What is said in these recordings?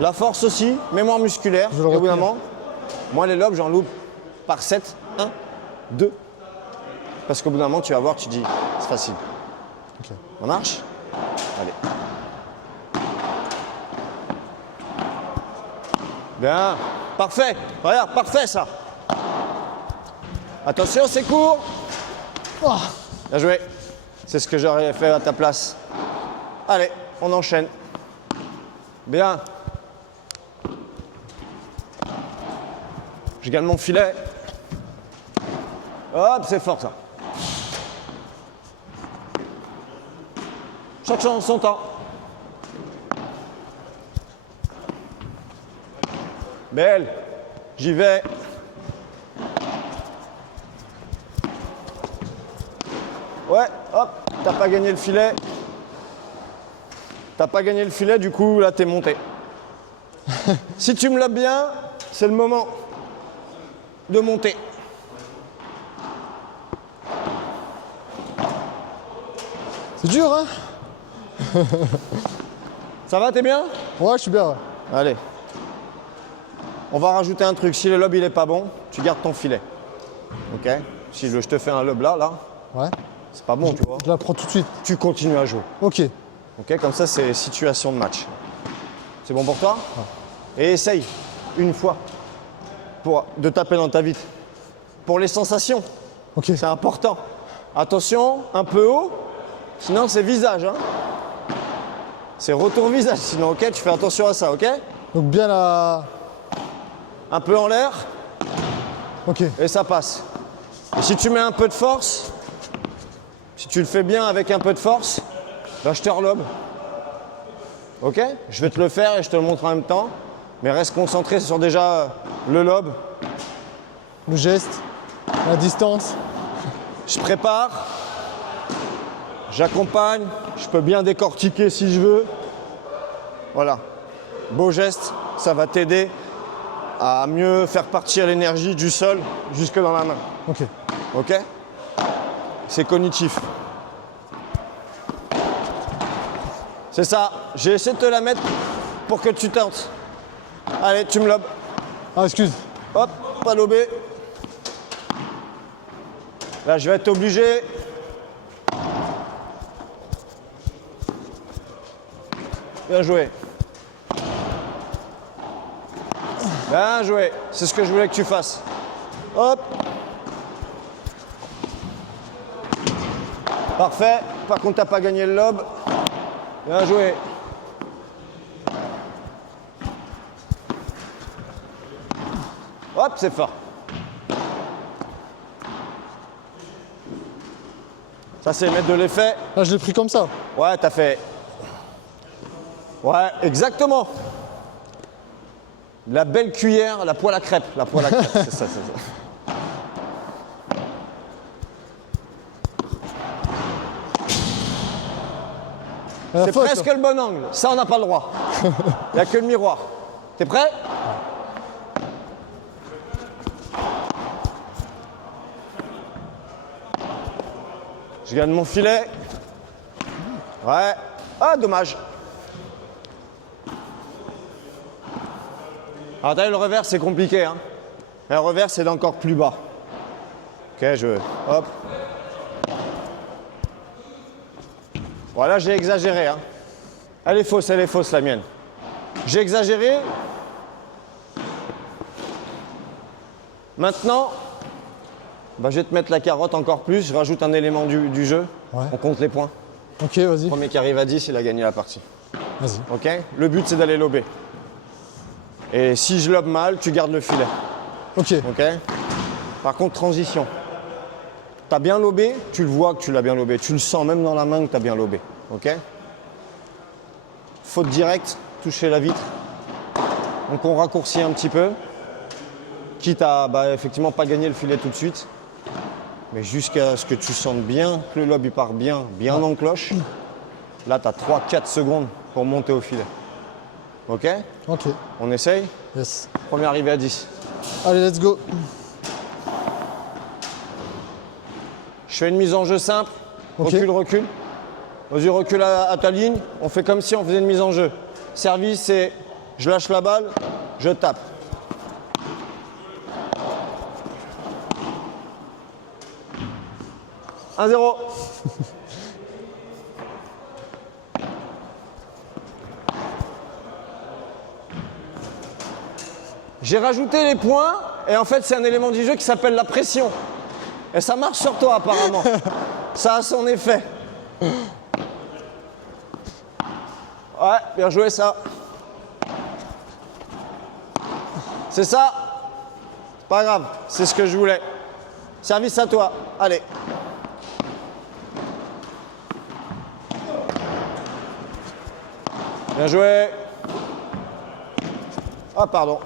La force aussi, mémoire musculaire. Et au bout d'un moment, moi les lobes, j'en loupe par 7. 1, 2. Parce qu'au bout d'un moment, tu vas voir, tu dis, c'est facile. Okay. Ça marche? Allez. Bien. Parfait. Regarde, parfait ça. Attention, c'est court. Oh. Bien joué. C'est ce que j'aurais fait à ta place. Allez, on enchaîne. Bien. Je gagne mon filet. Hop, c'est fort ça. Chaque chose en son temps. Belle. J'y vais. Ouais, hop, t'as pas gagné le filet. T'as pas gagné le filet, du coup, là, t'es monté. Si tu me l'as bien, c'est le moment de monter. C'est dur, hein? Ça va, t'es bien? Ouais, je suis bien. Ouais. Allez. On va rajouter un truc. Si le lob, il est pas bon, tu gardes ton filet. Ok? Si je te fais un lob là, Ouais. c'est pas bon, tu vois. Je la prends tout de suite. Tu continues à jouer. Ok. Ok? Comme ça, c'est situation de match. C'est bon pour toi? Ouais. Et essaye, une fois, de taper dans ta vitre. Pour les sensations. Ok. C'est important. Attention, un peu haut. Sinon, c'est visage. Hein. C'est retour visage. Sinon, ok, tu fais attention à ça, ok? Donc bien la... Un peu en l'air. Ok. Et ça passe. Et si tu mets un peu de force, si tu le fais bien avec un peu de force, là, je te relobe. Ok? Je vais te le faire et je te le montre en même temps. Mais reste concentré sur déjà le lob. Le geste, la distance. Je prépare. J'accompagne, je peux bien décortiquer si je veux. Voilà. Beau geste, ça va t'aider à mieux faire partir l'énergie du sol jusque dans la main. Ok. Ok? C'est cognitif. C'est ça. J'ai essayé de te la mettre pour que tu tentes. Allez, tu me lobes. Ah, excuse. Hop, pas lobé. Là, je vais être obligé. Bien joué. Bien joué. C'est ce que je voulais que tu fasses. Hop. Parfait. Par contre, t'as pas gagné le lob. Bien joué. Hop, c'est fort. Ça, c'est mettre de l'effet. Là, je l'ai pris comme ça. Ouais, t'as fait. Ouais, exactement. La belle cuillère, la poêle à crêpes. La poêle à crêpes, c'est ça, c'est ça. C'est presque le bon angle. Ça, on n'a pas le droit. Il n'y a que le miroir. T'es prêt? Je gagne mon filet. Ouais. Ah, dommage. Alors, t'as vu, le revers, c'est compliqué. Hein. Le revers, c'est d'encore plus bas. Ok, je... Hop. Voilà, j'ai exagéré. Hein. Elle est fausse, la mienne. J'ai exagéré. Maintenant, bah, je vais te mettre la carotte encore plus. Je rajoute un élément du jeu. Ouais. On compte les points. Ok, vas-y. Le premier qui arrive à 10, il a gagné la partie. Vas-y. Ok? Le but, c'est d'aller lober. Et si je lobe mal, tu gardes le filet. Ok. Ok? Par contre, transition. T'as bien lobé, tu le vois que tu l'as bien lobé. Tu le sens même dans la main que t'as bien lobé. Ok? Faute directe, toucher la vitre. Donc on raccourcit un petit peu. Quitte à effectivement pas gagner le filet tout de suite. Mais jusqu'à ce que tu sentes bien que le lob il part bien en cloche. Là, tu as 3-4 secondes pour monter au filet. Ok? Ok. On essaye? Yes. Premier arrivé à 10. Allez, let's go. Je fais une mise en jeu simple. Ok. Recule, recule. Vas-y, recule à ta ligne. On fait comme si on faisait une mise en jeu. Service, c'est je lâche la balle, je tape. « 1-0. » J'ai rajouté les points et en fait c'est un élément du jeu qui s'appelle la pression. Et ça marche sur toi apparemment. Ça a son effet. Ouais, bien joué ça. C'est ça. C'est pas grave, c'est ce que je voulais. Service à toi. Allez. Bien joué. Ah pardon.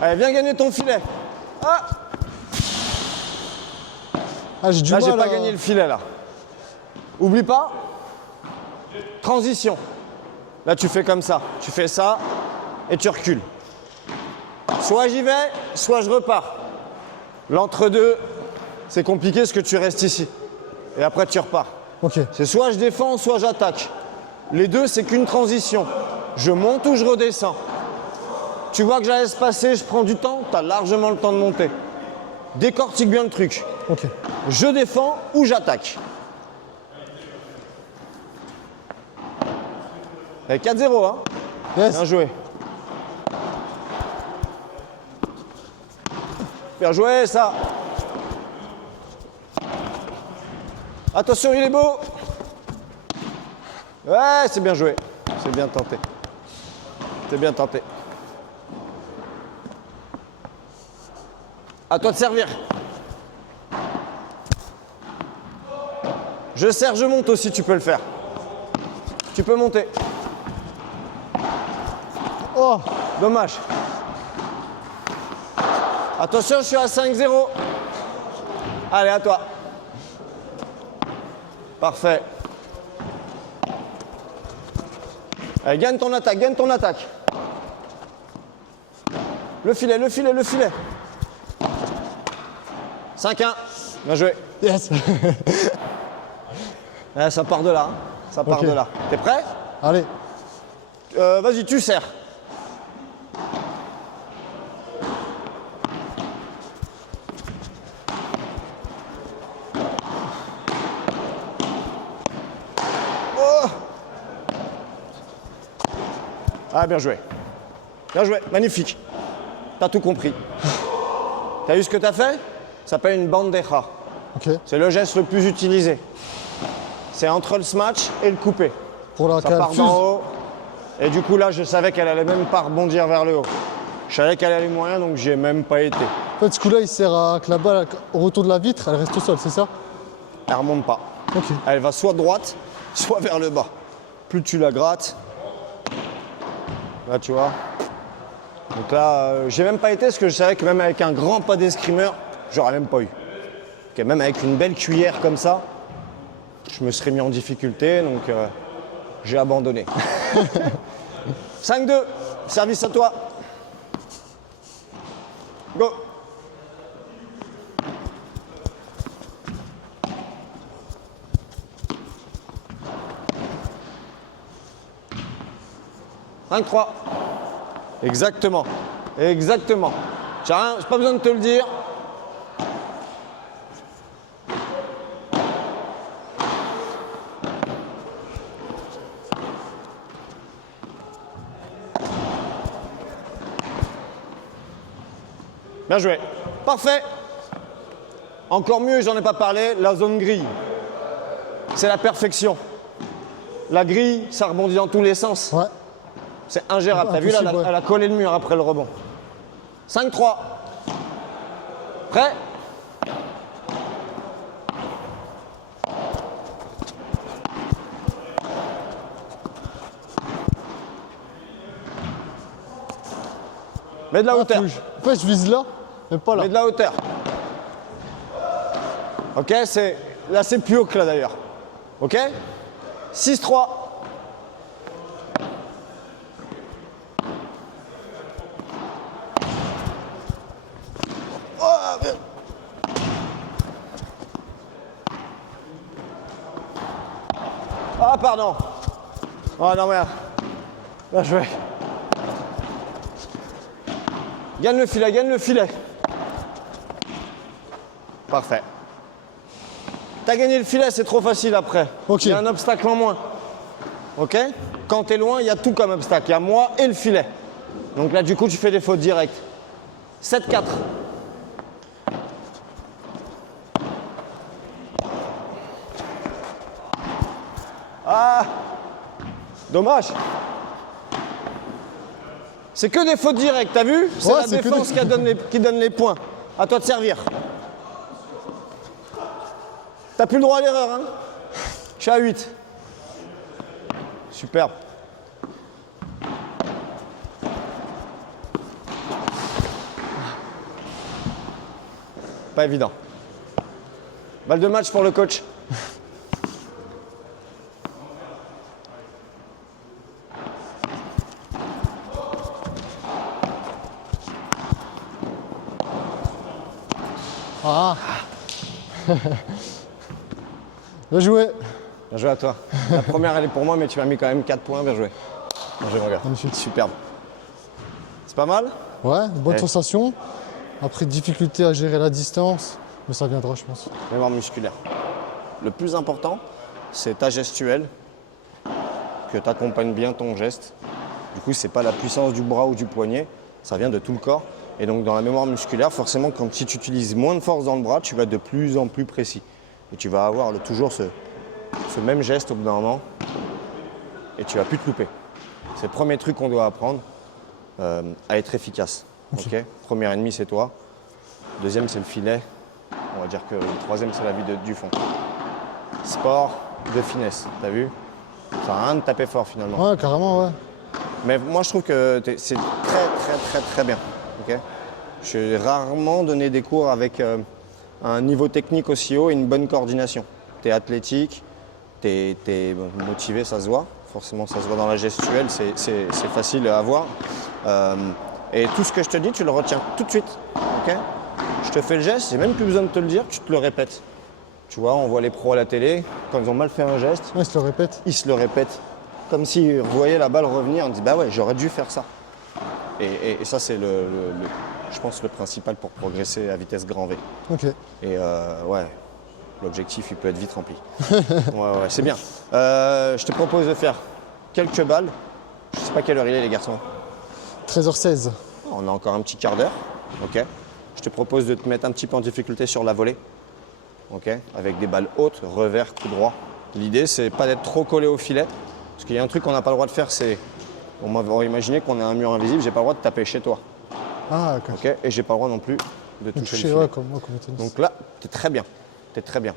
Allez, viens gagner ton filet. Ah, j'ai du là, mal j'ai pas à- gagné le filet, là. Oublie pas. Transition. Là, tu fais comme ça. Tu fais ça et tu recules. Soit j'y vais, soit je repars. L'entre-deux, c'est compliqué parce que tu restes ici. Et après, tu repars. Ok. C'est soit je défends, soit j'attaque. Les deux, c'est qu'une transition. Je monte ou je redescends. Tu vois que j'allais se passer, je prends du temps, tu as largement le temps de monter. Décortique bien le truc. Ok. Je défends ou j'attaque. Et 4-0, hein. Yes. Bien joué. Bien joué, ça. Attention, il est beau. Ouais, c'est bien joué. C'est bien tenté. C'est bien tenté. À toi de servir. Je sers, je monte aussi, tu peux le faire. Tu peux monter. Oh, Dommage. Attention, je suis à 5-0. Allez, à toi. Parfait. Allez, gagne ton attaque, gagne ton attaque. Le filet, le filet, le filet. 5-1. Bien joué. yes. Ouais, ça part de là. Hein. Ça part Ok. de là. T'es prêt? Allez. Vas-y, tu sers. Oh. Ah, bien joué. Bien joué, magnifique. T'as tout compris. T'as vu ce que t'as fait? Ça s'appelle une bandeja. Ok. C'est le geste le plus utilisé. C'est entre le smash et le coupé. Pour la Ça part fuse. d'en haut. Et du coup, là, je savais qu'elle allait même pas rebondir vers le haut. Je savais qu'elle allait moyen, donc j'y ai même pas été. En fait, ce coup-là, il sert à que la balle, au retour de la vitre, elle reste au sol, c'est ça? Elle remonte pas. Ok. Elle va soit droite, soit vers le bas. Plus tu la grattes. Là, tu vois. Donc là, j'ai même pas été parce que je savais que même avec un grand pas d'escrimeur, j'aurais même pas eu. Que même avec une belle cuillère comme ça, je me serais mis en difficulté, donc j'ai abandonné. 5-2, service à toi. Go. « 5-3. » Exactement. Exactement. J'ai pas besoin de te le dire. Bien joué. Parfait. Encore mieux, j'en ai pas parlé, la zone grille. C'est la perfection. La grille, ça rebondit dans tous les sens. Ouais. C'est ingérable. T'as vu là, Impossible, ouais. elle a collé le mur après le rebond. 5-3. Prêt? Mets de la hauteur. En fait, je vise là, mais pas là. Mets de la hauteur. Ok, là c'est plus haut que là d'ailleurs. Ok? 6-3. Oh, bien. Ah, pardon. Oh non, merde. Bien joué. Gagne le filet, gagne le filet. Parfait. T'as gagné le filet, c'est trop facile après. Ok. Il y a un obstacle en moins. Ok? Quand t'es loin, il y a tout comme obstacle. Il y a moi et le filet. Donc là, du coup, tu fais des fautes directes. 7-4. Ah! Dommage. C'est que des fautes directes, t'as vu? C'est Ouais, la c'est que défense des- qui donne les points. À toi de servir. T'as plus le droit à l'erreur, hein? Je suis à 8. Superbe. Pas évident. Balle de match pour le coach. Ah. Bien joué. Bien joué à toi. La première, elle est pour moi, mais tu m'as mis quand même 4 points. Bien joué. Bien joué, mon gars. Magnifique. Superbe. C'est pas mal? Ouais, bonne Ouais. sensation. Après, difficulté à gérer la distance, mais ça viendra, je pense. Mémoire musculaire. Le plus important, c'est ta gestuelle, que tu accompagnes bien ton geste. Du coup, c'est pas la puissance du bras ou du poignet, ça vient de tout le corps. Et donc, dans la mémoire musculaire, forcément, si tu utilises moins de force dans le bras, tu vas être de plus en plus précis. Et tu vas avoir toujours ce même geste au bout d'un moment, et tu vas plus te louper. C'est le premier truc qu'on doit apprendre à être efficace. Ok. Premier ennemi, c'est toi. Deuxième, c'est le filet. On va dire que le troisième, c'est la vie du fond. Sport de finesse, t'as vu? Ça sert à rien de taper fort finalement. Ouais, carrément, ouais. Mais moi, je trouve que c'est très bien. Ok. J'ai rarement donné des cours avec un niveau technique aussi haut et une bonne coordination. T'es athlétique, t'es motivé, ça se voit. Forcément, ça se voit dans la gestuelle, c'est facile à voir. Et tout ce que je te dis, tu le retiens tout de suite. Ok. Je te fais le geste, j'ai même plus besoin de te le dire, tu te le répètes. Tu vois, on voit les pros à la télé, quand ils ont mal fait un geste, Ouais, je te le répète. ils se le répètent. Comme s'ils voyaient la balle revenir, on dit bah ouais, j'aurais dû faire ça. Et ça, c'est je pense, le principal pour progresser à vitesse grand V. Ok. Et ouais, l'objectif, il peut être vite rempli. Ouais, c'est bien. Je te propose de faire quelques balles. Je sais pas quelle heure il est, les garçons. 13h16. On a encore un petit quart d'heure. Ok. Je te propose de te mettre un petit peu en difficulté sur la volée. Ok. Avec des balles hautes, revers, coup droit. L'idée, c'est pas d'être trop collé au filet. Parce qu'il y a un truc qu'on n'a pas le droit de faire, c'est. On va imaginer qu'on a un mur invisible, j'ai pas le droit de taper chez toi. Ah, ok. Ok. Et j'ai pas le droit non plus de toucher le Touché, filet. ouais, comme moi, comme le tennis. Donc là, t'es très bien. T'es très bien.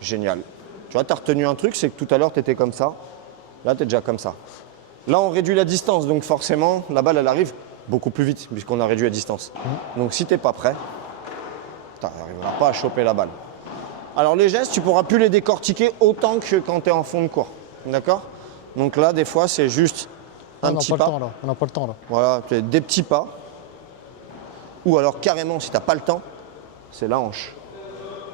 Génial. Tu vois, t'as retenu un truc, c'est que tout à l'heure, t'étais comme ça. Là, t'es déjà comme ça. Là, on réduit la distance, donc forcément, la balle, elle arrive beaucoup plus vite, puisqu'on a réduit la distance. Donc si t'es pas prêt, t'arriveras pas à choper la balle. Alors les gestes, tu pourras plus les décortiquer autant que quand tu es en fond de cours. D'accord? Donc là, des fois, c'est juste Ah, un on n'a petit pas le pas. temps, là. On n'a pas le temps, là. Voilà, tu fais des petits pas. Ou alors carrément, si tu n'as pas le temps, c'est la hanche.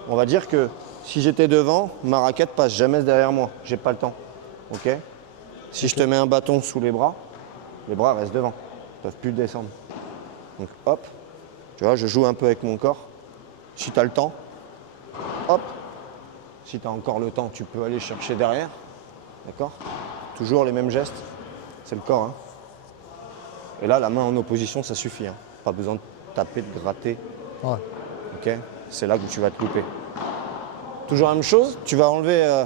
On va dire que si j'étais devant, ma raquette passe jamais derrière moi. J'ai pas le temps. Ok? Si je te mets un bâton sous les bras restent devant. Ils ne peuvent plus descendre. Donc hop, tu vois, je joue un peu avec mon corps. Si tu as le temps, hop. Si tu as encore le temps, tu peux aller chercher derrière. D'accord? Toujours les mêmes gestes. C'est le corps. Hein. Et là, la main en opposition, ça suffit. Hein. Pas besoin de taper, de gratter. Ouais. Ok? C'est là que tu vas te louper. Toujours la même chose, tu vas enlever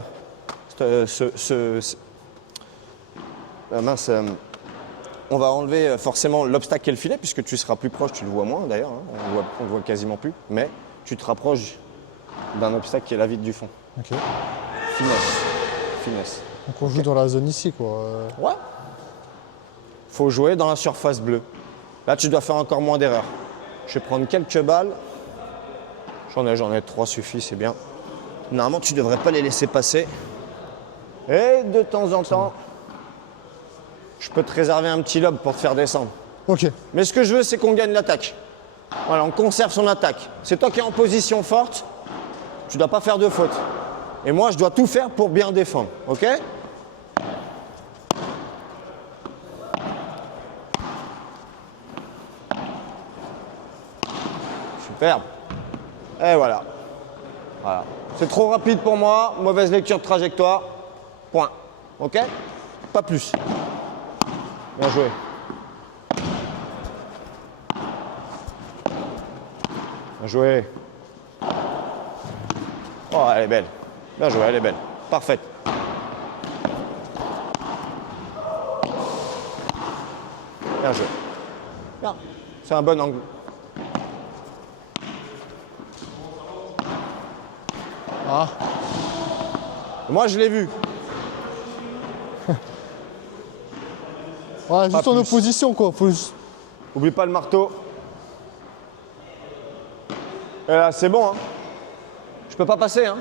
on va enlever forcément l'obstacle et le filet, puisque tu seras plus proche, tu le vois moins d'ailleurs, hein. On le voit quasiment plus, mais tu te rapproches d'un obstacle qui est la vitre du fond. Ok. Finesse. Donc on joue dans la zone ici, quoi. Ouais. Faut jouer dans la surface bleue. Là, tu dois faire encore moins d'erreurs. Je vais prendre quelques balles. J'en ai 3 suffit, c'est bien. Normalement, tu ne devrais pas les laisser passer. Et de temps en temps, je peux te réserver un petit lob pour te faire descendre. Ok. Mais ce que je veux, c'est qu'on gagne l'attaque. Voilà, on conserve son attaque. C'est toi qui es en position forte, tu ne dois pas faire de faute. Et moi, je dois tout faire pour bien défendre. OK? Superbe. Et voilà. Voilà. C'est trop rapide pour moi. Mauvaise lecture de trajectoire. Point. OK? Pas plus. Bien joué. Bien joué. Oh, elle est belle. Bien joué, elle est belle. Parfaite. Bien joué. Bien. C'est un bon angle. Ah, Moi, je l'ai vu. ouais, juste Pas en plus. opposition, quoi. Faut juste- Oublie pas le marteau. Et là, c'est bon, hein. Je peux pas passer, hein.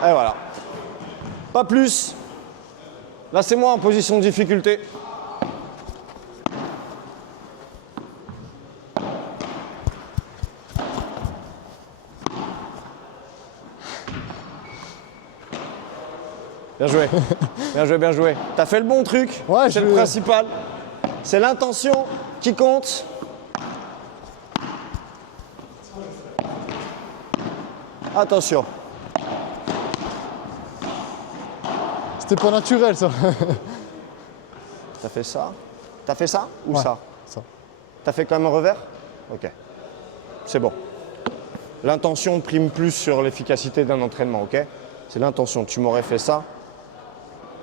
Et voilà. Pas plus. Là, c'est moi en position de difficulté. Bien joué. Bien joué, bien joué. T'as fait le bon truc. Ouais, c'est je- le principal. C'est l'intention qui compte. Attention. C'était pas naturel, ça. T'as fait ça? T'as fait ça ou Ouais, ça? ça. T'as fait quand même un revers? Ok. C'est bon. L'intention prime plus sur l'efficacité d'un entraînement, ok? C'est l'intention. Tu m'aurais fait ça,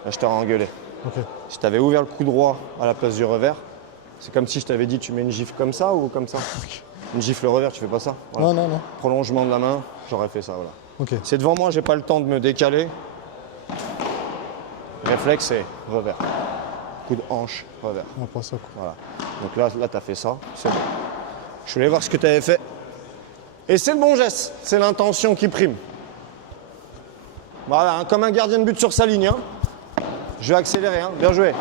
là, je t'aurais engueulé. Ok. Si t'avais ouvert le coup droit à la place du revers, c'est comme si je t'avais dit tu mets une gifle comme ça ou comme ça. Une gifle revers, tu fais pas ça. Voilà. Non, non, non. Prolongement de la main, j'aurais fait ça, voilà. Ok. C'est devant moi, j'ai pas le temps de me décaler. Réflexe, c'est revers. Coup de hanche, revers. On va pas ça, quoi. Voilà. Donc là tu as fait ça, c'est bon. Je voulais voir ce que tu avais fait. Et c'est le bon geste, c'est l'intention qui prime. Voilà, hein, comme un gardien de but sur sa ligne. Hein. Je vais accélérer, hein. Bien joué.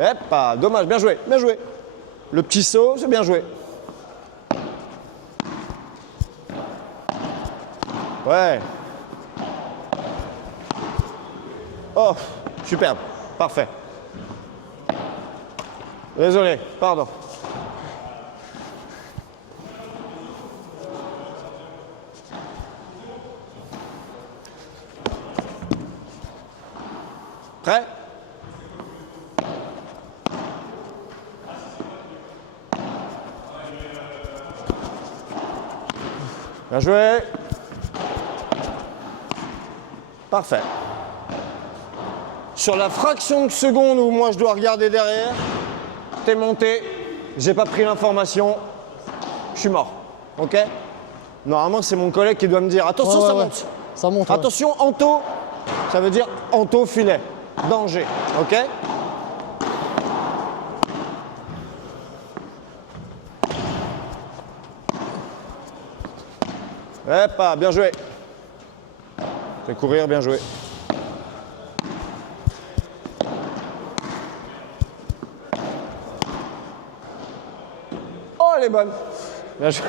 Hop, dommage, bien joué, bien joué. Le petit saut, c'est bien joué. Ouais. Oh, superbe, parfait. Désolé, pardon. Prêt? Bien joué. Parfait. Sur la fraction de seconde où moi je dois regarder derrière, t'es monté, j'ai pas pris l'information, je suis mort. Ok? Normalement, c'est mon collègue qui doit me dire attention, Ouais, ça ouais, monte. ouais. Ça monte. Ouais. Attention, Anto, ça veut dire Anto filet. Danger. Ok? Hop, bien joué. Fais courir, bien joué. Oh, elle est bonne. Bien joué.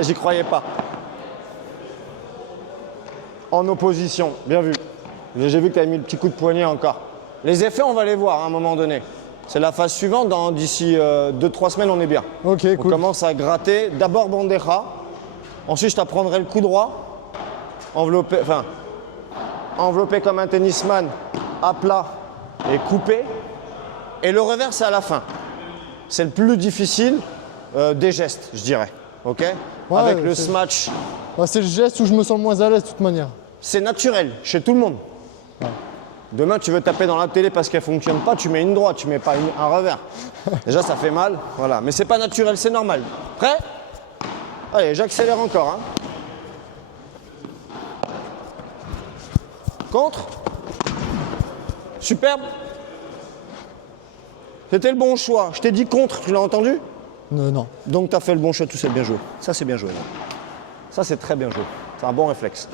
J'y croyais pas. En opposition, bien vu. J'ai vu que tu avais mis le petit coup de poignet encore. Les effets, on va les voir à un moment donné. C'est la phase suivante. D'ici 2-3 semaines, on est bien. Ok, On cool. commence à gratter. D'abord bandeja. Ensuite, je t'apprendrai le coup droit. Enveloppé comme un tennisman, à plat et coupé. Et le revers, c'est à la fin. C'est le plus difficile des gestes, je dirais. Ok? Ouais, Avec le c'est- smash. Ouais, c'est le geste où je me sens le moins à l'aise, de toute manière. C'est naturel, chez tout le monde. Demain, tu veux taper dans la télé parce qu'elle ne fonctionne pas, tu mets une droite, tu mets pas un revers. Déjà, ça fait mal, voilà. Mais c'est pas naturel, c'est normal. Prêt? Allez, j'accélère encore. Hein. Contre. Superbe. C'était le bon choix. Je t'ai dit contre, tu l'as entendu? Non. Donc tu as fait le bon choix, tout c'est bien joué. Ça, c'est bien joué. Ça, c'est très bien joué. C'est un bon réflexe.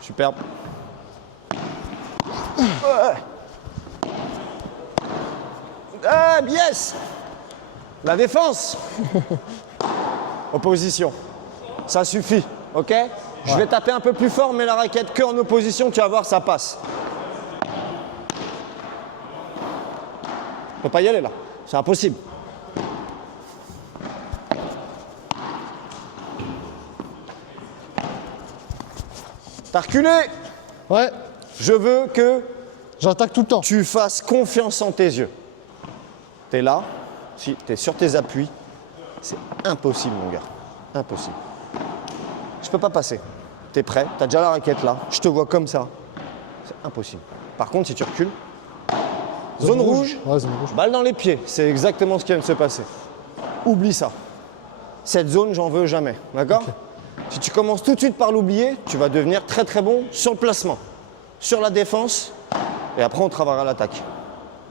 Superbe. Ouais. Ah, yes. La défense. Opposition. Ça suffit, ok? Je vais taper un peu plus fort, mais la raquette que en opposition, tu vas voir, ça passe. On peut pas y aller là, c'est impossible. T'as reculé. Ouais, Je veux que j'attaque tout le temps. tu fasses confiance en tes yeux. T'es là, si t'es sur tes appuis, c'est impossible mon gars, impossible. Je peux pas passer. T'es prêt, t'as déjà la raquette là, je te vois comme ça. C'est impossible. Par contre, si tu recules, zone rouge, Ouais, zone rouge. balle dans les pieds, c'est exactement ce qui vient de se passer. Oublie ça. Cette zone, j'en veux jamais, d'accord? Ok. Si tu commences tout de suite par l'oublier, tu vas devenir très très bon sur le placement, sur la défense, et après on travaillera l'attaque.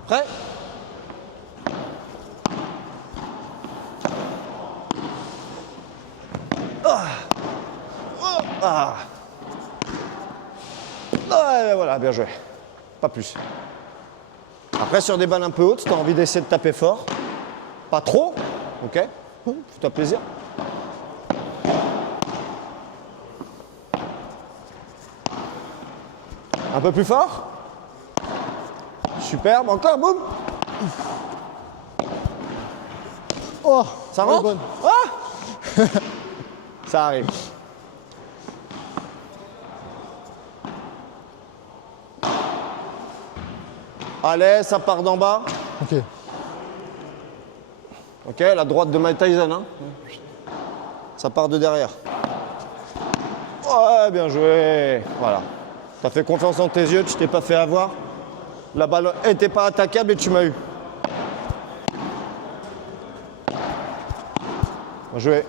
Prêt? Ah. Ouais, voilà, bien joué. Pas plus. Après, sur des balles un peu hautes, tu as envie d'essayer de taper fort. Pas trop, ok? Fais-toi plaisir. Un peu plus fort. Superbe, encore, boum. Oh, Ça elle est rentre? bonne. Ah. Ça arrive. Allez, ça part d'en bas. Ok. Ok, la droite de Mike Tyson. Hein. Ça part de derrière. Ouais, bien joué. Voilà. Tu as fait confiance en tes yeux, tu t'es pas fait avoir. La balle n'était pas attaquable et tu m'as eu. Bien joué.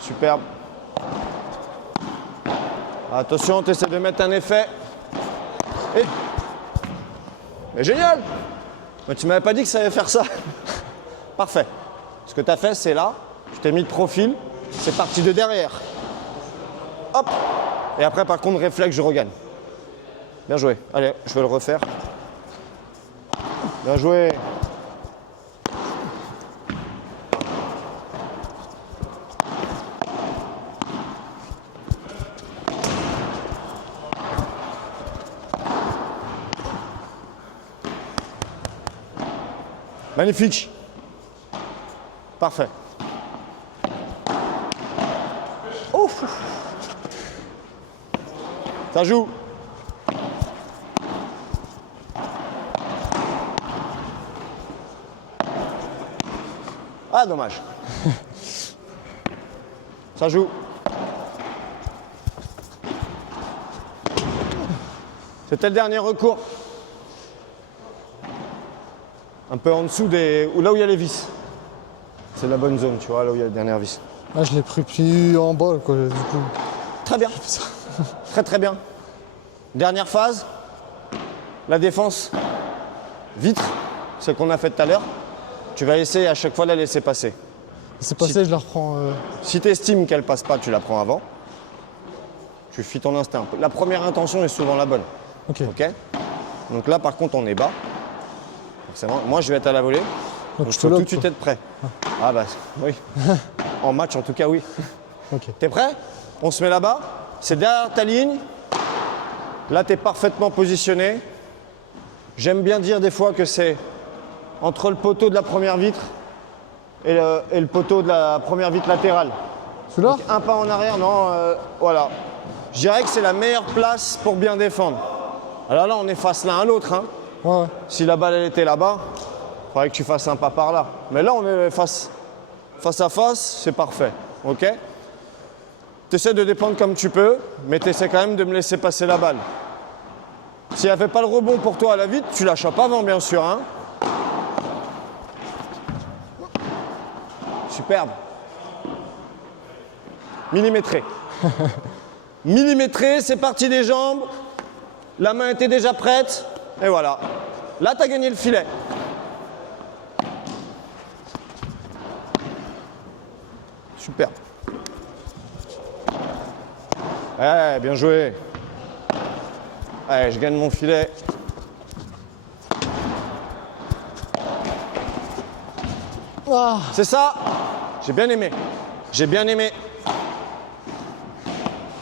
Superbe. Attention, tu essaies de mettre un effet. Et... Mais génial! Mais tu m'avais pas dit que ça allait faire ça. Parfait. Ce que tu as fait, c'est là. Tu t'es mis de profil. C'est parti de derrière. Hop! Et après, par contre, réflexe, je regagne. Bien joué. Allez, je vais le refaire. Bien joué. Magnifique. Parfait. Ouf. Ça joue. Ah, dommage. Ça joue. C'était le dernier recours. Un peu en dessous des... ou là où il y a les vis. C'est la bonne zone, tu vois, là où il y a les dernières vis. Ah, je l'ai pris plus en bol, quoi, du coup. Très bien. Très très bien. Dernière phase. La défense. Vitre. Ce qu'on a fait tout à l'heure. Tu vas essayer à chaque fois de la laisser passer. C'est passé, je la reprends. Si tu estimes qu'elle passe pas, tu la prends avant. Tu fuis ton instinct. La première intention est souvent la bonne. Ok. Ok. Donc là, par contre, on est bas. Forcément. Moi, je vais être à la volée. Donc, je il te faut tout lobe, de suite quoi. être prêt. Ah bah oui. En match, en tout cas, oui. Ok. T'es prêt? On se met là-bas. C'est derrière ta ligne. Là, tu es parfaitement positionné. J'aime bien dire des fois que c'est entre le poteau de la première vitre et le poteau de la première vitre latérale. Celui-là? Un pas en arrière, non, voilà. Je dirais que c'est la meilleure place pour bien défendre. Alors là, on est face l'un à l'autre. Hein. Ouais, ouais. Si la balle elle était là-bas, il faudrait que tu fasses un pas par là. Mais là, on est face à face, c'est parfait. Ok? Tu essaies de défendre comme tu peux, mais tu essaies quand même de me laisser passer la balle. Si elle ne fait pas le rebond pour toi à la vite, tu la chopes avant, bien sûr. Hein. Superbe. Millimétré. Millimétré, c'est parti des jambes. La main était déjà prête. Et voilà. Là, tu as gagné le filet. Superbe. Ouais, bien joué. Allez, je gagne mon filet. Ah, C'est ça. J'ai bien aimé. J'ai bien aimé.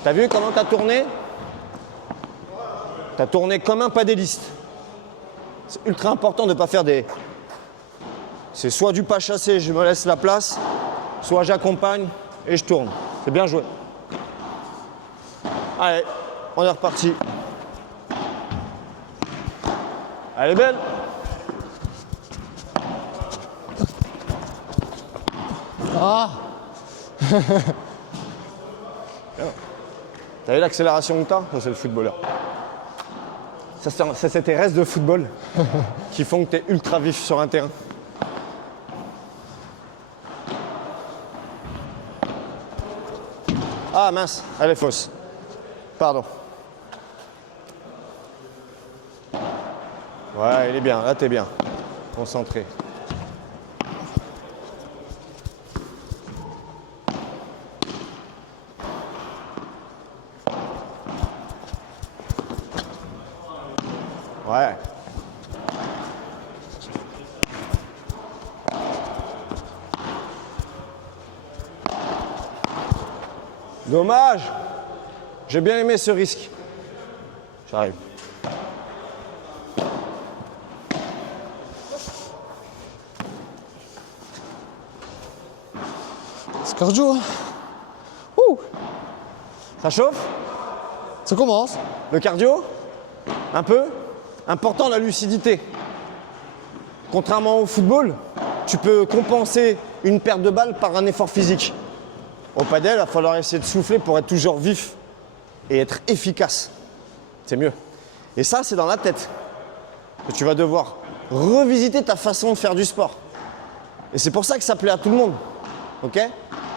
T'as vu comment t'as tourné? T'as tourné comme un padelliste. C'est ultra important de ne pas faire des... C'est soit du pas chassé, je me laisse la place, soit j'accompagne et je tourne. C'est bien joué. Allez, on est reparti. Elle est belle. ah, T'as vu l'accélération que t'as? Ça, c'est le footballeur. Ça, c'est tes restes de football qui font que t'es ultra vif sur un terrain. Ah mince, elle est fausse. Pardon. Ouais, il est bien, là t'es bien. Concentré. Ouais. Dommage. J'ai bien aimé ce risque. J'arrive. c'est cardio. Hein. Ouh, Ça chauffe? ça commence. Le cardio? Un peu? Important la lucidité. Contrairement au football, tu peux compenser une perte de balle par un effort physique. Au padel, il va falloir essayer de souffler pour être toujours vif et être efficace. C'est mieux. Et ça, c'est dans la tête que tu vas devoir revisiter ta façon de faire du sport. Et c'est pour ça que ça plaît à tout le monde. Ok?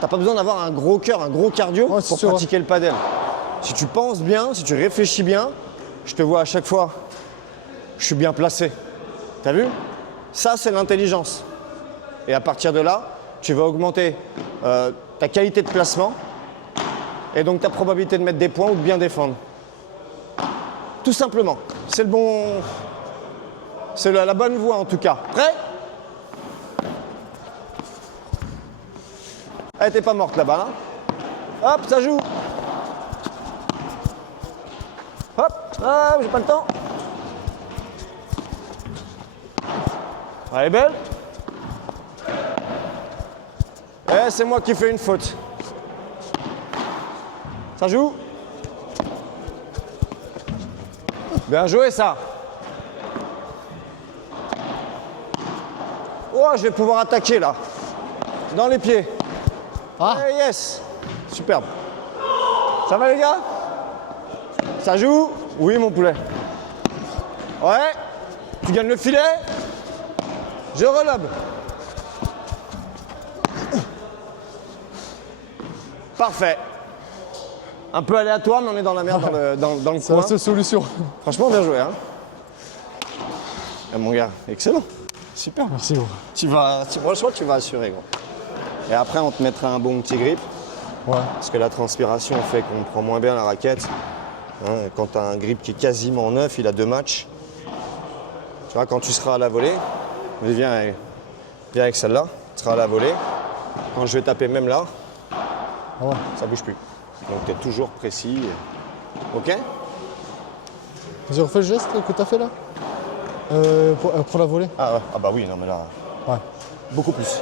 T'as pas besoin d'avoir un gros cœur, un gros cardio Ouais, c'est pour sûr. pratiquer le padel. Si tu penses bien, si tu réfléchis bien, je te vois à chaque fois, je suis bien placé. T'as vu? Ça, c'est l'intelligence. Et à partir de là, tu vas augmenter ta qualité de placement et donc ta probabilité de mettre des points ou de bien défendre. Tout simplement. C'est le bon... C'est la bonne voie en tout cas. Prêt? Elle t'es pas morte là-bas, là. Hop, ça joue. Hop, ah, j'ai pas le temps. Elle est belle. Eh, c'est moi qui fais une faute. Ça joue. Bien joué ça. Oh, je vais pouvoir attaquer là. Dans les pieds. Ah, Eh, yes. Superbe. Ça va les gars? Ça joue? Oui mon poulet. Ouais. Tu gagnes le filet. Je relobe. Parfait. Un peu aléatoire, mais on est dans la merde dans le c'est coin. la seule solution. Franchement, bien joué. Hein. Ah, mon gars, excellent. Super. Merci, gros. Franchement, tu vas assurer. Gros. Et après, on te mettra un bon petit grip. Ouais. Parce que la transpiration fait qu'on prend moins bien la raquette. Hein, quand tu as un grip qui est quasiment neuf, il a 2 matchs. Tu vois, quand tu seras à la volée, viens avec celle-là, tu seras à la volée. Quand je vais taper même là, Ah ouais. ça bouge plus. Donc tu es toujours précis. Ok? J'ai refait le geste que t'as fait là pour la volée. Ah, ouais. Ah bah oui, non mais là, Ouais. beaucoup plus.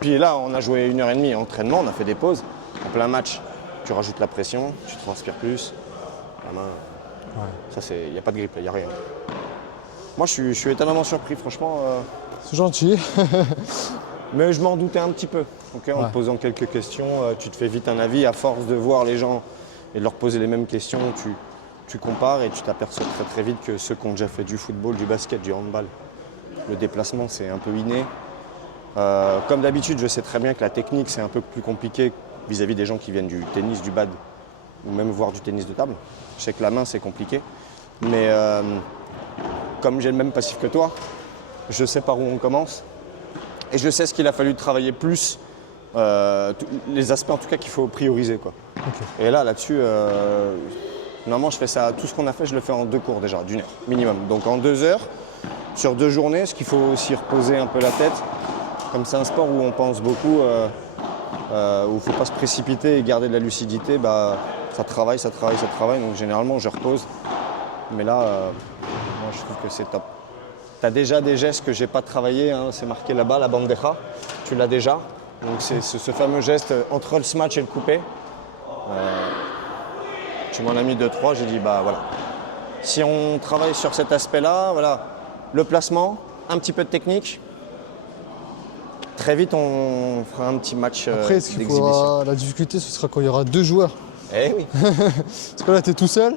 Puis là, on a joué 1h30 entraînement, on a fait des pauses. En plein match, tu rajoutes la pression, tu transpires plus. La main, ça c'est, il n'y a pas de grippe, il n'y a rien. Moi, je suis étonnamment surpris, franchement. C'est gentil. Mais je m'en doutais un petit peu. Ok, en Ouais. te posant quelques questions, tu te fais vite un avis. À force de voir les gens et de leur poser les mêmes questions, tu compares et tu t'aperçois très très vite que ceux qui ont déjà fait du football, du basket, du handball, le déplacement c'est un peu inné. Comme d'habitude, je sais très bien que la technique c'est un peu plus compliqué vis-à-vis des gens qui viennent du tennis, du bad ou même voir du tennis de table. Je sais que la main c'est compliqué, mais comme j'ai le même passif que toi, je sais par où on commence et je sais ce qu'il a fallu travailler plus, les aspects en tout cas qu'il faut prioriser, quoi. Ok. Et là-dessus, normalement, je fais ça, tout ce qu'on a fait, je le fais en 2 cours déjà, d'1 heure minimum. Donc en 2 heures, sur 2 journées, ce qu'il faut aussi reposer un peu la tête. Comme c'est un sport où on pense beaucoup, où il ne faut pas se précipiter et garder de la lucidité, bah, ça travaille. Donc généralement, je repose. Mais là, moi, je trouve que c'est top. Tu as déjà des gestes que je n'ai pas travaillé, hein, c'est marqué là-bas, la bandeja. Tu l'as déjà. Donc c'est ce fameux geste entre le smash et le coupé. Tu m'en as mis 2-3, j'ai dit bah voilà. Si on travaille sur cet aspect-là, voilà, le placement, un petit peu de technique, très vite on fera un petit match Après, ce qu'il d'exhibition. faudra, la difficulté, ce sera quand il y aura 2 joueurs. Eh oui, Parce que là, tu es tout seul.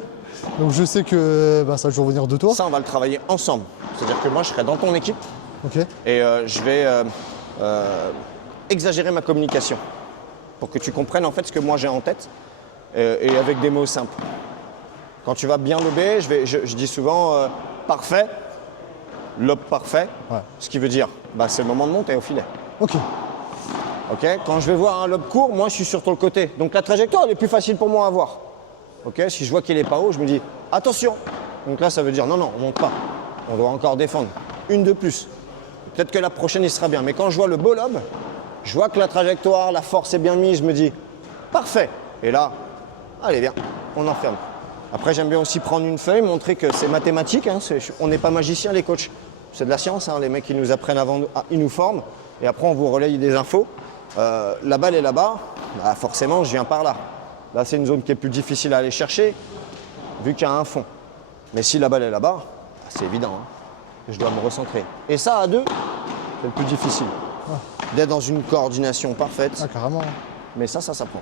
Donc je sais que bah, ça va toujours venir de toi. ça on va le travailler ensemble. C'est-à-dire que moi je serai dans ton équipe Ok. et je vais exagérer ma communication pour que tu comprennes en fait ce que moi j'ai en tête et avec des mots simples. Quand tu vas bien lober, je dis souvent parfait, lobe parfait, Ouais. ce qui veut dire bah, c'est le moment de monter au filet. Ok. Ok. Quand je vais voir un lobe court, moi je suis sur ton côté. Donc la trajectoire elle est plus facile pour moi à voir. Ok. Si je vois qu'il n'est pas haut, je me dis attention. Donc là ça veut dire non, on ne monte pas. On doit encore défendre. Une de plus. Peut-être que la prochaine il sera bien. Mais quand je vois le beau lobe, je vois que la trajectoire, la force est bien mise, je me dis parfait. Et là, allez viens, on enferme. Après j'aime bien aussi prendre une feuille, montrer que c'est mathématique. Hein, on n'est pas magicien les coachs. C'est de la science, hein, les mecs ils nous apprennent avant, ils nous forment. Et après on vous relaye des infos. La balle est là-bas, bah, forcément je viens par là. Là c'est une zone qui est plus difficile à aller chercher, vu qu'il y a un fond. Mais si la balle est là-bas, bah, c'est évident, hein, je dois me recentrer. Et ça à 2, c'est le plus difficile. D'être dans une coordination parfaite, Ah, carrément. mais ça s'apprend.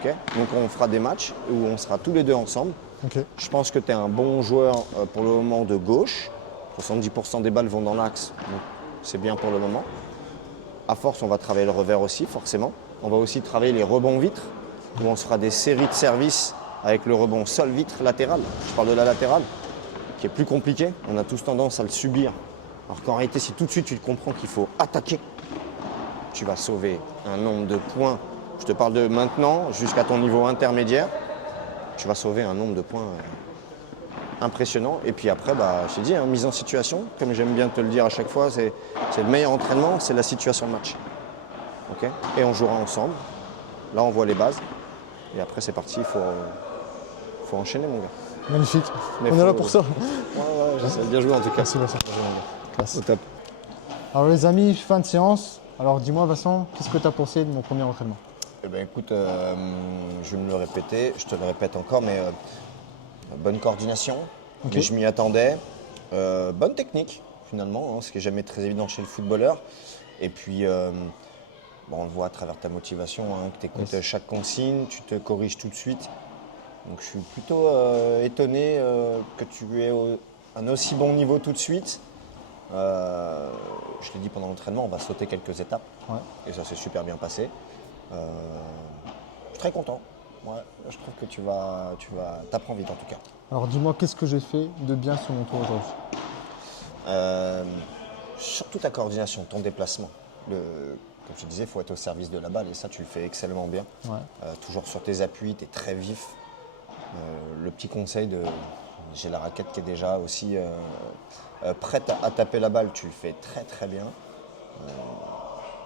Okay. Donc on fera des matchs où on sera tous les deux ensemble. Ok. Je pense que tu es un bon joueur pour le moment de gauche. 70% des balles vont dans l'axe, donc c'est bien pour le moment. À force, on va travailler le revers aussi, forcément. On va aussi travailler les rebonds vitres, où on se fera des séries de services avec le rebond sol-vitre latéral. Je parle de la latérale, qui est plus compliqué. On a tous tendance à le subir. Alors qu'en réalité, si tout de suite tu comprends qu'il faut attaquer, tu vas sauver un nombre de points. Je te parle de maintenant jusqu'à ton niveau intermédiaire. Tu vas sauver un nombre de points impressionnant. Et puis après, bah, je t'ai dit, hein, mise en situation, comme j'aime bien te le dire à chaque fois, c'est le meilleur entraînement, c'est la situation de match. Okay. Et on jouera ensemble. Là, on voit les bases. Et après, c'est parti, il faut enchaîner, mon gars. Magnifique. Mais on est là pour ça. Ouais, j'essaie de bien jouer en tout cas. Merci, Vincent. Classe. Au top. Alors les amis, fin de séance. Alors dis-moi Vincent, qu'est-ce que tu as pensé de mon premier entraînement? Eh ben, écoute, je vais me le répéter, je te le répète encore, mais bonne coordination, Ok. mais je m'y attendais. Bonne technique, finalement, hein, ce qui n'est jamais très évident chez le footballeur. Et puis, bon, on le voit à travers ta motivation, hein, que tu écoutes Yes. chaque consigne, tu te corriges tout de suite. Donc je suis plutôt étonné que tu aies un aussi bon niveau tout de suite. Je l'ai dit pendant l'entraînement, on va sauter quelques étapes. Ouais. Et ça s'est super bien passé. Je suis très content. Ouais, je trouve que t'apprends vite en tout cas. Alors dis-moi, qu'est-ce que j'ai fait de bien selon toi aujourd'hui? Surtout ta coordination, ton déplacement. Comme je te disais, il faut être au service de la balle et ça tu le fais excellemment bien. Ouais. Toujours sur tes appuis, tu es très vif. Le petit conseil j'ai la raquette qui est déjà aussi prête à taper la balle, tu le fais très très bien.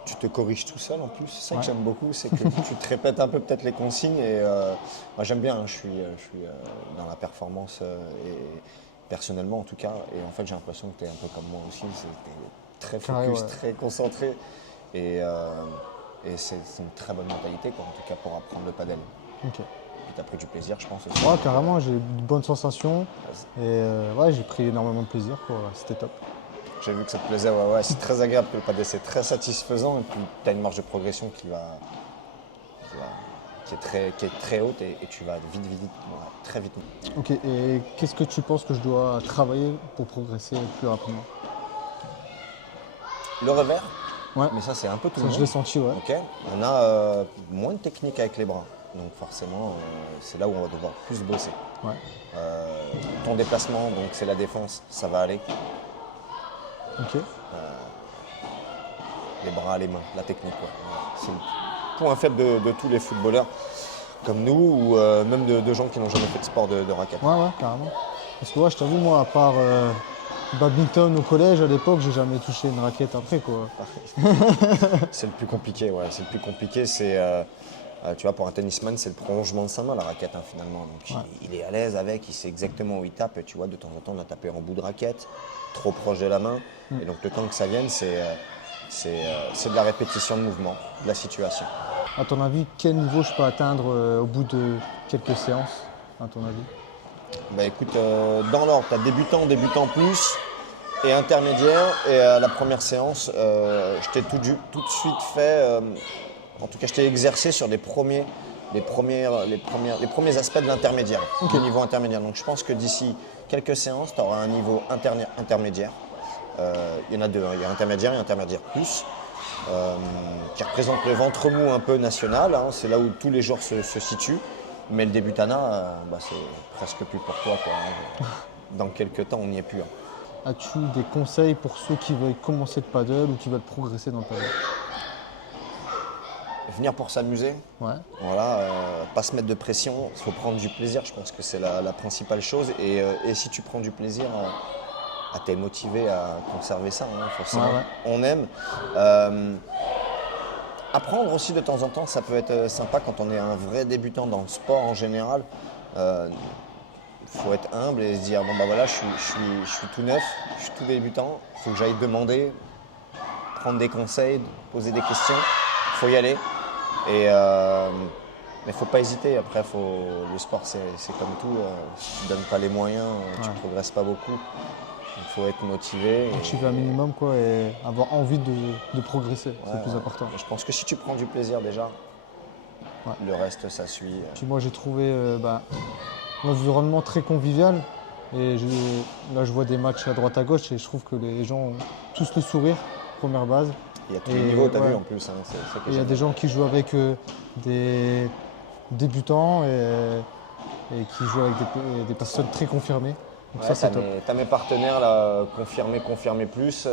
Tu te corriges tout seul en plus, c'est ça que j'aime beaucoup, c'est que tu te répètes un peu peut-être les consignes et moi j'aime bien, hein, je suis dans la performance et personnellement en tout cas, et en fait j'ai l'impression que tu es un peu comme moi aussi, tu es très focus, ouais. très concentré et c'est une très bonne mentalité quoi, en tout cas pour apprendre le padel. Ok. Puis tu as pris du plaisir je pense aussi. Ouais, carrément, j'ai eu de bonnes sensations et ouais, j'ai pris énormément de plaisir, quoi. C'était top. J'ai vu que ça te plaisait, ouais, c'est très agréable que le padel, c'est très satisfaisant et puis tu as une marge de progression qui est très haute et tu vas vite, ouais, très vite. Ok, et qu'est-ce que tu penses que je dois travailler pour progresser plus rapidement? Le revers, Ouais, mais ça c'est un peu tout ça le je monde. l'ai senti, ouais. Ok. On a moins de technique avec les bras, donc forcément c'est là où on va devoir plus bosser. Ouais. Ton déplacement, donc c'est la défense, ça va aller. Ok. Les bras, les mains, la technique. Ouais. C'est le point faible de tous les footballeurs. comme nous ou même de gens qui n'ont jamais fait de sport de raquette. Ouais, carrément. Parce que ouais, je t'avoue, moi, à part badminton au collège, à l'époque, j'ai jamais touché une raquette après, quoi. C'est le plus compliqué, ouais. C'est le plus compliqué, c'est, tu vois, pour un tennisman, c'est le prolongement de sa main, la raquette, hein, finalement. Donc il est à l'aise avec, il sait exactement où il tape. Et tu vois, de temps en temps, on a tapé en bout de raquette, trop proche de la main. Et donc le temps que ça vienne, c'est de la répétition de mouvement, de la situation. À ton avis, quel niveau je peux atteindre au bout de quelques séances, à ton avis? Bah écoute, dans l'ordre, tu as débutant plus et intermédiaire. Et à la première séance, je t'ai tout de suite fait, en tout cas je t'ai exercé sur les premiers aspects de l'intermédiaire, du niveau intermédiaire. Donc je pense que d'ici quelques séances, tu auras un niveau intermédiaire. Il y en a deux, hein. Il y a intermédiaire et intermédiaire plus, qui représente le ventre mou un peu national, hein. C'est là où tous les joueurs se situent. Mais le débutana, c'est presque plus pour toi, quoi, hein. Dans quelques temps, on n'y est plus, hein. As-tu des conseils pour ceux qui veulent commencer le paddle ou qui veulent progresser dans le paddle? Venir pour s'amuser, Ouais. voilà, pas se mettre de pression, il faut prendre du plaisir, je pense que c'est la principale chose. Et si tu prends du plaisir, t'es motivé à conserver ça, hein, forcément. Ouais. On aime. Apprendre aussi de temps en temps, ça peut être sympa quand on est un vrai débutant dans le sport en général. Il faut être humble et se dire, bon bah voilà, je suis tout neuf, je suis tout débutant, il faut que j'aille demander, prendre des conseils, poser des questions, il faut y aller. Mais il ne faut pas hésiter. Après, le sport, c'est comme tout. Si tu ne donnes pas les moyens, tu ne progresses pas beaucoup. Il faut être motivé. Motiver un minimum, quoi, et avoir envie de progresser, c'est le plus important. Je pense que si tu prends du plaisir déjà, le reste, ça suit. Puis moi, j'ai trouvé l'environnement très convivial. Et là, je vois des matchs à droite à gauche et je trouve que les gens ont tous le sourire, première base. Il y a tous les niveaux, tu as vu en plus. Hein, il y a des gens qui jouent avec des débutants et qui jouent avec des personnes très confirmées. Donc ça, c'est top. Tu as mes partenaires là, confirmés plus,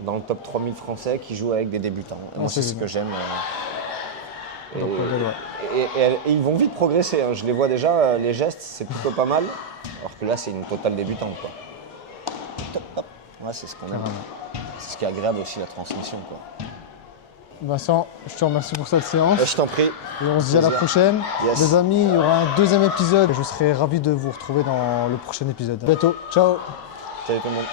dans le top 3000 français qui jouent avec des débutants. Moi, c'est ce que j'aime. Et ils vont vite progresser, hein. Je les vois déjà, les gestes, c'est plutôt pas mal. Alors que là, c'est une totale débutante, quoi. Top, top. Ouais, c'est ce qu'on aime. C'est ce qui est agréable aussi, la transmission, quoi. Vincent, je te remercie pour cette séance. Je t'en prie. Et on se dit à la prochaine. Yes. Les amis, il y aura un deuxième épisode. Je serai ravi de vous retrouver dans le prochain épisode. À bientôt. Ciao. Salut tout le monde.